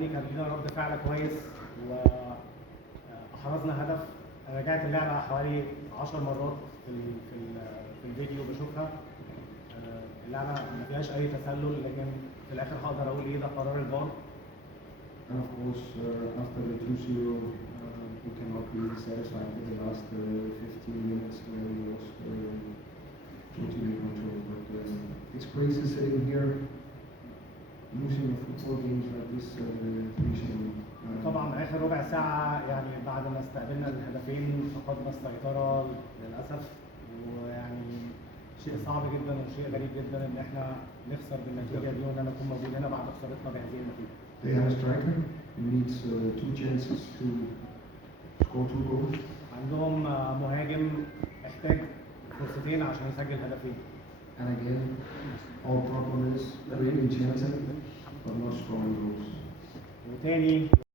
الاولاني كان لنا رد فعل كويس وحرزنا هدف. انا رجعت اللعبه حوالي 10 مرات في الفيديو بشوفها. اللعبه ما فيهاش اي تسلل، لكن في الاخر هقدر اقول ايه ده قرار الفار. And of course, after the 2-0, we cannot be satisfied with the last 15 minutes where we lost totally control. But it's crazy sitting here, losing a football games like this 3-0. طبعا اخر ربع ساعه يعني بعد ما استقبلنا الهدفين فقدنا السيطره للاسف، ويعني شيء صعب جدا وشيء غريب جدا ان احنا نخسر بالنتيجه دي وان انا اكون موجود هنا بعد خسارتنا بهذه النتيجه. They have a striker who needs 2 chances to score 2 goals. عندهم مهاجم محتاج فرصتين عشان يسجل هدفين. And again, our problem is creating chances but not scoring goals. وتاني